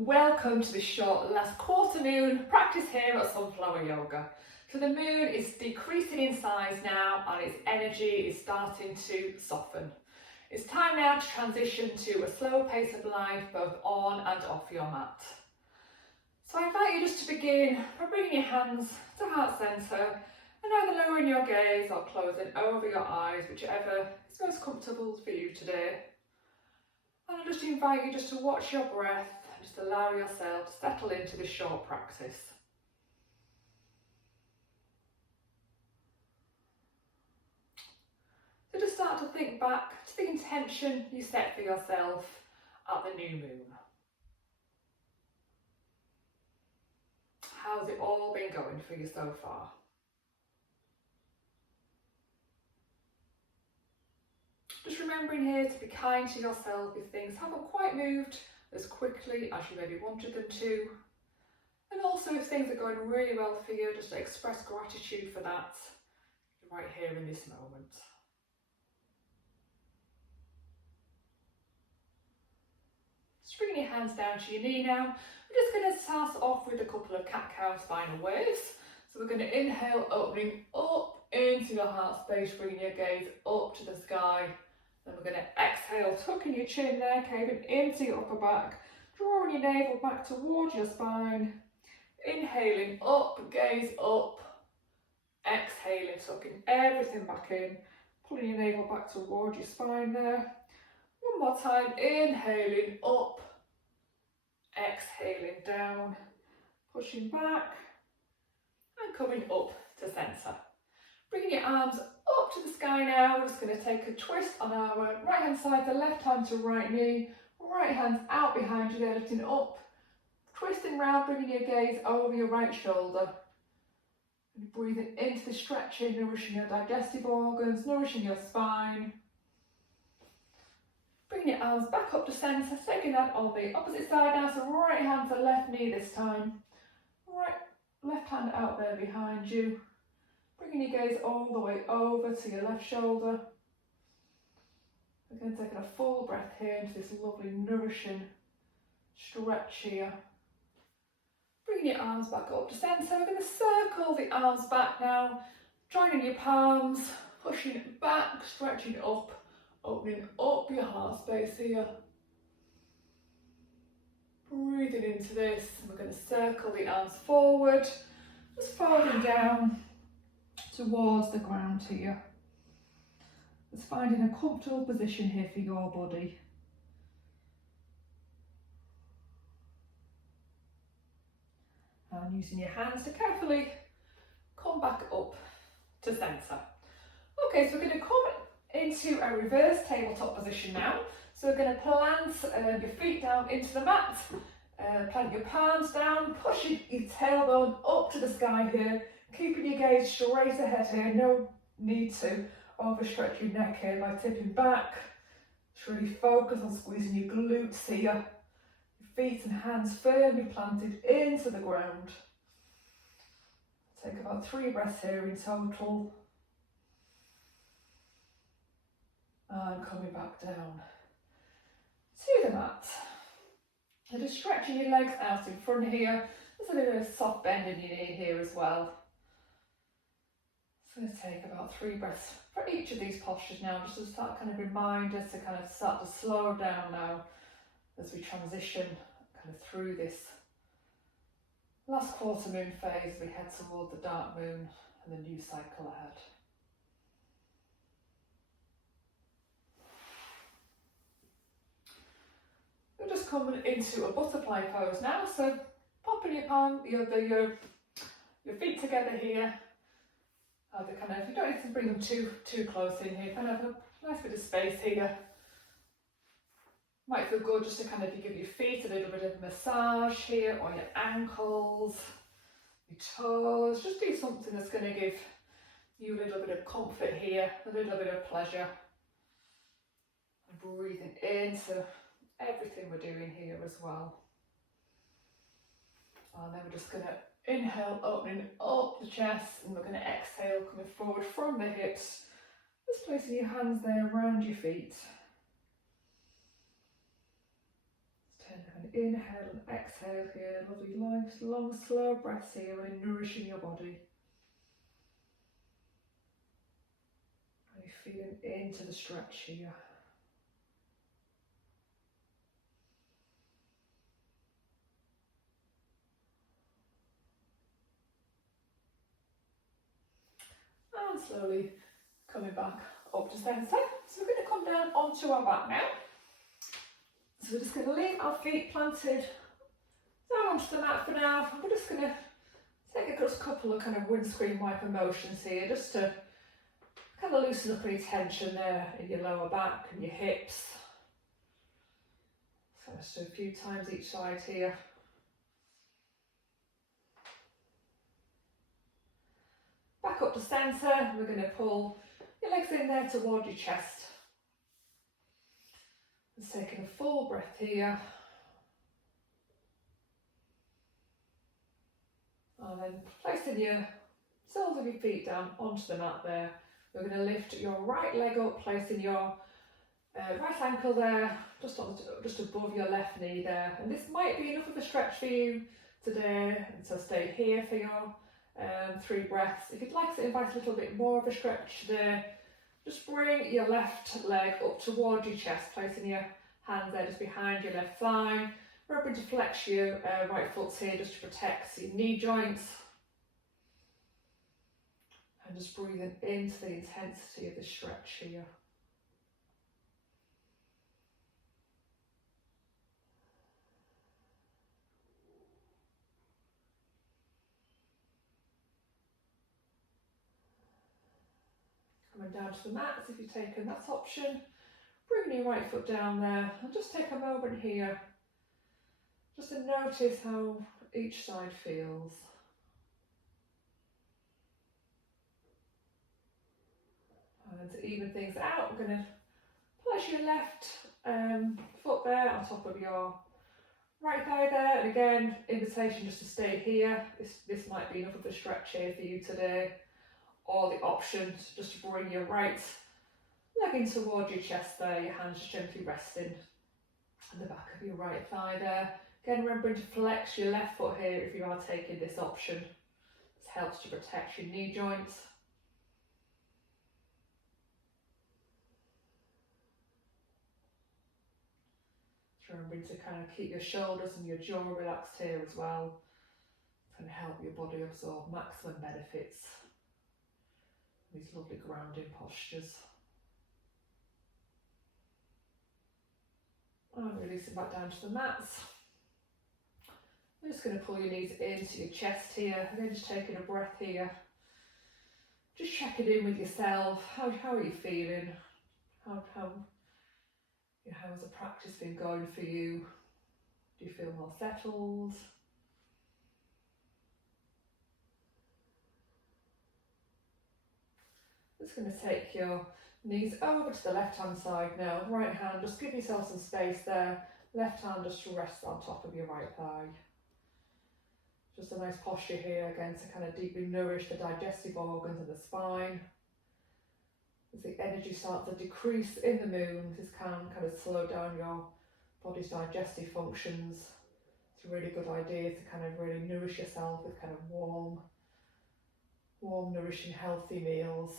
Welcome to this short last quarter moon practice here at Sunflower Yoga. So the moon is decreasing in size now and its energy is starting to soften. It's time now to transition to a slow pace of life both on and off your mat. So I invite you just to begin by bringing your hands to heart centre and either lowering your gaze or closing over your eyes, whichever is most comfortable for you today. And I just invite you just to watch your breath and just allow yourself to settle into this short practice. So just start to think back to the intention you set for yourself at the new moon. How's it all been going for you so far? Just remembering here to be kind to yourself if things haven't quite moved as quickly as you maybe wanted them to. And also if things are going really well for you, just to express gratitude for that right here in this moment. Just bringing your hands down to your knee now. We're just going to start off with a couple of cat-cow spinal waves. So we're going to inhale, opening up into your heart space, bringing your gaze up to the sky. Then we're going to exhale, tucking your chin there, caving into your upper back, drawing your navel back towards your spine. Inhaling up, gaze up. Exhaling, tucking everything back in, pulling your navel back towards your spine there. One more time, inhaling up, exhaling down, pushing back and coming up to centre. Bringing your arms up to the sky now. We're just going to take a twist on our right hand side, the left hand to right knee, right hand out behind you there, lifting up, twisting round, bringing your gaze over your right shoulder. And breathing into the stretching, nourishing your digestive organs, nourishing your spine. Bringing your arms back up to centre, taking that on the opposite side now, so right hand to left knee this time. Left hand out there behind you. Bringing your gaze all the way over to your left shoulder. Again, taking a full breath here into this lovely nourishing stretch here. Bringing your arms back up to centre. We're going to circle the arms back now, joining your palms, pushing it back, stretching up, opening up your heart space here. Breathing into this, and we're going to circle the arms forward, just folding down towards the ground here. Just finding a comfortable position here for your body. And using your hands to carefully come back up to centre. Okay, so we're going to come into a reverse tabletop position now. So we're going to plant your feet down into the mat, plant your palms down, pushing your tailbone up to the sky here, keeping your gaze straight ahead here, no need to overstretch your neck here by tipping back. Just really focus on squeezing your glutes here. Feet and hands firmly planted into the ground. Take about 3 breaths here in total. And coming back down to the mat. And just stretching your legs out in front here. There's a little bit of soft bend in your knee here as well. So let's take about 3 breaths for each of these postures now, just to start kind of reminders to kind of start to slow down now as we transition kind of through this last quarter moon phase as we head toward the dark moon and the new cycle ahead. We're just coming into a butterfly pose now, so popping your feet together here. You don't need to bring them too close in here, kind of a nice bit of space here. Might feel good just to kind of give your feet a little bit of massage here, or your ankles, your toes. Just do something that's going to give you a little bit of comfort here, a little bit of pleasure. And breathing into everything we're doing here as well. And then we're just going to inhale, opening up the chest, and we're going to exhale, coming forward from the hips. Just placing your hands there around your feet. Inhale and exhale. exhale here. Lovely, nice, long, slow breaths here, really nourishing your body. And you're feeling into the stretch here. And slowly coming back up to centre. So we're going to come down onto our back now. So we're just going to leave our feet planted down onto the mat for now. We're just going to take a couple of kind of windscreen wiper motions here, just to kind of loosen up any tension there in your lower back and your hips. So just do a few times each side here. Back up to centre. We're going to pull your legs in there toward your chest. Just taking a full breath here. And then placing your soles of your feet down onto the mat there. We're going to lift your right leg up, placing your right ankle there, just above your left knee there. And this might be enough of a stretch for you today, and so stay here for your 3 breaths. If you'd like to invite a little bit more of a stretch today, just bring your left leg up toward your chest, placing your hands there just behind your left thigh. Remember to flex your right foot here just to protect your knee joints. And just breathing into the intensity of the stretch here. Coming down to the mat, if you've taken that option, bring your right foot down there and just take a moment here just to notice how each side feels. And to even things out, we're going to place your left foot there on top of your right thigh there. And again, invitation just to stay here. This might be enough of a stretch here for you today. Or the option just to bring your right leg in toward your chest there, your hands just gently resting on the back of your right thigh there. Again, remembering to flex your left foot here if you are taking this option. This helps to protect your knee joints. Remembering to kind of keep your shoulders and your jaw relaxed here as well. It's going to help your body absorb maximum benefits. These lovely grounding postures. And releasing back down to the mats. I'm just going to pull your knees into your chest here. Again, just taking a breath here. Just checking in with yourself. How are you feeling? How's the practice been going for you? Do you feel more settled? Just going to take your knees over to the left hand side now. Right hand, just give yourself some space there. Left hand just to rest on top of your right thigh. Just a nice posture here again to kind of deeply nourish the digestive organs and the spine. As the energy starts to decrease in the moon, this can kind of slow down your body's digestive functions. It's a really good idea to kind of really nourish yourself with kind of warm, nourishing, healthy meals.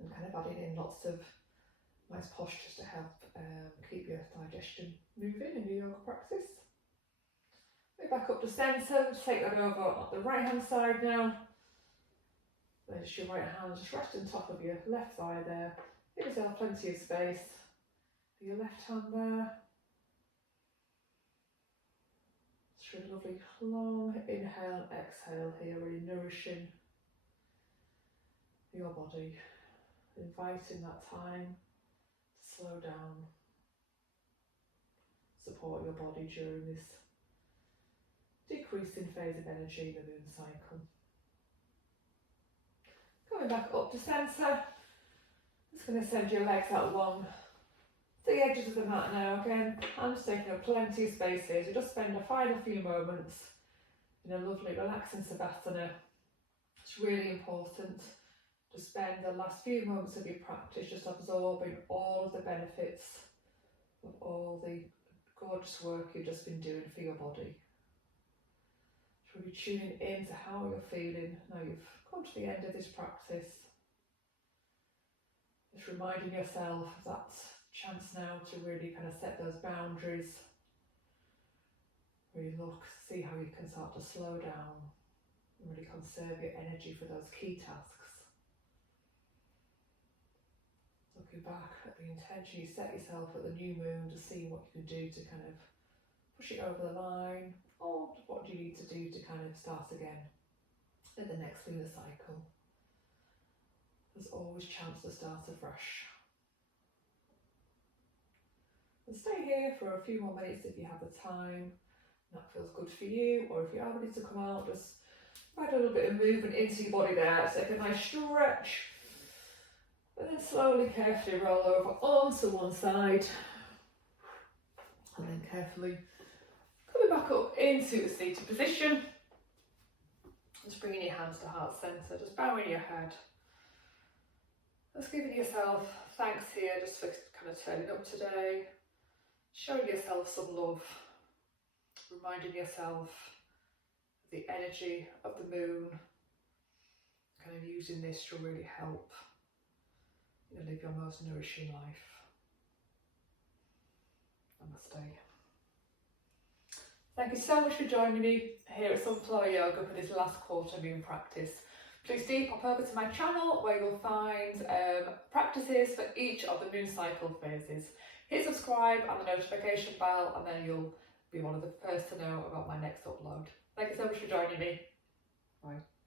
And kind of adding in lots of nice postures to help keep your digestion moving in your yoga practice. Go back up to centre, just take that over on the right hand side now. There's your right hand just rest on top of your left thigh there. Give yourself plenty of space for your left hand there. Just really lovely long inhale and exhale here, really nourishing your body. Inviting that time to slow down, support your body during this decreasing phase of energy in the moon cycle. Coming back up to centre, just going to send your legs out along the edges of the mat now. Again, I'm just taking up plenty of space here, so just spend a final few moments in a lovely relaxing Savasana. It's really important to spend the last few moments of your practice just absorbing all of the benefits of all the gorgeous work you've just been doing for your body. Just really tuning into how you're feeling now you've come to the end of this practice. Just reminding yourself of that chance now to really kind of set those boundaries. Really look, see how you can start to slow down and really conserve your energy for those key tasks. Looking back at the intention you set yourself at the new moon to see what you can do to kind of push it over the line, or what do you need to do to kind of start again at the next lunar cycle. There's always chance to start afresh. And stay here for a few more minutes if you have the time. That feels good for you, or if you are ready to come out, just add a little bit of movement into your body there. So take a nice stretch, and then slowly, carefully roll over onto one side, and then carefully coming back up into a seated position. Just bringing your hands to heart centre, just bowing your head. Just giving yourself thanks here just for kind of turning up today, showing yourself some love, reminding yourself of the energy of the moon, kind of using this to really help you live your most nourishing life. Namaste. Thank you so much for joining me here at Sunflower Yoga for this last quarter moon practice. Please do pop over to my channel where you'll find practices for each of the moon cycle phases. Hit subscribe and the notification bell, and then you'll be one of the first to know about my next upload. Thank you so much for joining me. Bye.